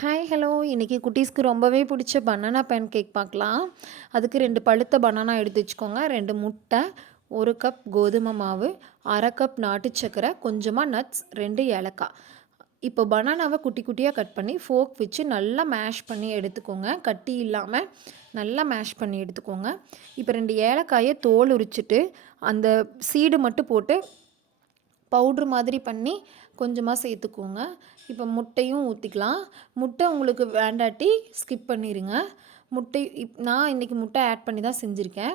Hi hello இன்றைக்கி குட்டீஸ்க்கு ரொம்பவே பிடிச்ச பனானா பேன் கேக் பார்க்கலாம். அதுக்கு 2 பழுத்த பனானா எடுத்து வச்சுக்கோங்க, 2 முட்டை, 1 கப் கோதுமை மாவு, 1/2 கப் நாட்டு சர்க்கரை, கொஞ்சமாக நட்ஸ், 2 ஏலக்காய். இப்போ பனானாவை குட்டி குட்டியாக கட் பண்ணி ஃபோர்க் வச்சு நல்லா மேஷ் பண்ணி எடுத்துக்கோங்க. கட்டி இல்லாமல் நல்லா மேஷ் பண்ணி எடுத்துக்கோங்க. இப்போ 2 ஏலக்காயை தோல் உரிச்சிட்டு அந்த சீடு மட்டும் போட்டு பவுட்ரு மாதிரி பண்ணி கொஞ்சமாக சேர்த்துக்கோங்க. இப்போ முட்டையும் ஊற்றிக்கலாம். முட்டை உங்களுக்கு வேண்டாட்டி ஸ்கிப் பண்ணிடுங்க. முட்டை நான் இன்றைக்கி முட்டை ஆட் பண்ணி தான் செஞ்சுருக்கேன்.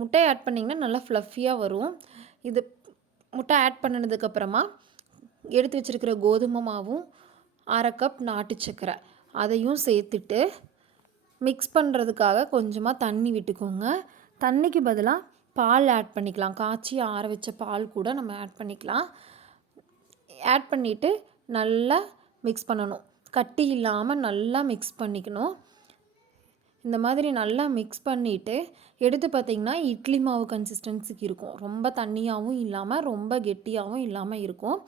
முட்டை ஆட் பண்ணிங்கன்னா நல்லா ஃப்ளஃபியாக வரும். இது முட்டை ஆட் பண்ணினதுக்கப்புறமா எடுத்து வச்சுருக்கிற கோதுமை மாவும் 1/2 கப் நாட்டு சர்க்கரை அதையும் சேர்த்துட்டு மிக்ஸ் பண்ணுறதுக்காக கொஞ்சமாக தண்ணி விட்டுக்கோங்க. தண்ணிக்கு பதிலாக பால் ஆட் பண்ணிக்கலாம். காய்ச்சி ஆற வச்ச பால் கூட நம்ம ஆட் பண்ணிக்கலாம். ஆட் பண்ணிவிட்டு நல்லா மிக்ஸ் பண்ணணும். கட்டி இல்லாமல் நல்லா மிக்ஸ் பண்ணிக்கணும். இந்த மாதிரி நல்லா மிக்ஸ் பண்ணிவிட்டு எடுத்து பார்த்திங்கன்னா இட்லி மாவு கன்சிஸ்டன்சிக்கு இருக்கும். ரொம்ப தண்ணியாகவும் இல்லாமல் ரொம்ப கெட்டியாகவும் இல்லாமல் இருக்கும்.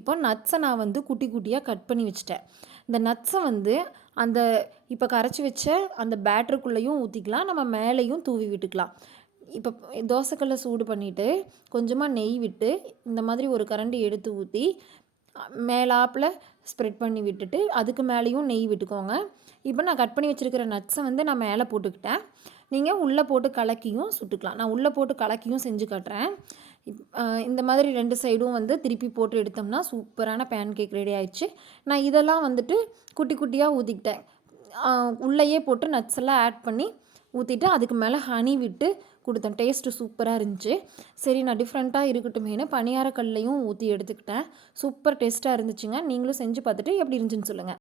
இப்போ நட்ஸை நான் குட்டி குட்டியாக கட் பண்ணி வச்சுட்டேன். இந்த நட்ஸை அந்த இப்போ கரைச்சி வச்ச அந்த பேட்டருக்குள்ளேயும் ஊற்றிக்கலாம், நம்ம மேலேயும் தூவி விட்டுக்கலாம். இப்போ தோசைக்கல்லை சூடு பண்ணிவிட்டு கொஞ்சமாக நெய் விட்டு இந்த மாதிரி ஒரு கரண்டி எடுத்து ஊற்றி மேலாப்பில் ஸ்ப்ரெட் பண்ணி விட்டுட்டு அதுக்கு மேலேயும் நெய் விட்டுக்கோங்க. இப்போ நான் கட் பண்ணி வச்சுருக்கிற நட்ஸை நான் மேலே போட்டுக்கிட்டேன். நீங்கள் உள்ளே போட்டு கலக்கியும் சுட்டுக்கலாம். நான் உள்ளே போட்டு கலக்கியும் செஞ்சு காட்டுறேன். இந்த மாதிரி 2 சைடும் திருப்பி போட்டு எடுத்தோம்னா சூப்பரான பேன் கேக் ரெடி ஆயிடுச்சு. நான் இதெல்லாம் குட்டி குட்டியாக ஊற்றிக்கிட்டேன். உள்ளேயே போட்டு நட்ஸ் எல்லாம் ஆட் பண்ணி ஊற்றிட்டு அதுக்கு மேலே ஹனி விட்டு கொடுத்தேன். டேஸ்ட்டு சூப்பராக இருந்துச்சு. சரி நான் டிஃப்ரெண்ட்டாக இருக்கட்டுமேனு பணியாரக்கல்லையும் ஊற்றி எடுத்துக்கிட்டேன். சூப்பர் டேஸ்ட்டாக இருந்துச்சுங்க. நீங்களும் செஞ்சு பார்த்துட்டு எப்படி இருந்துச்சுன்னு சொல்லுங்கள்.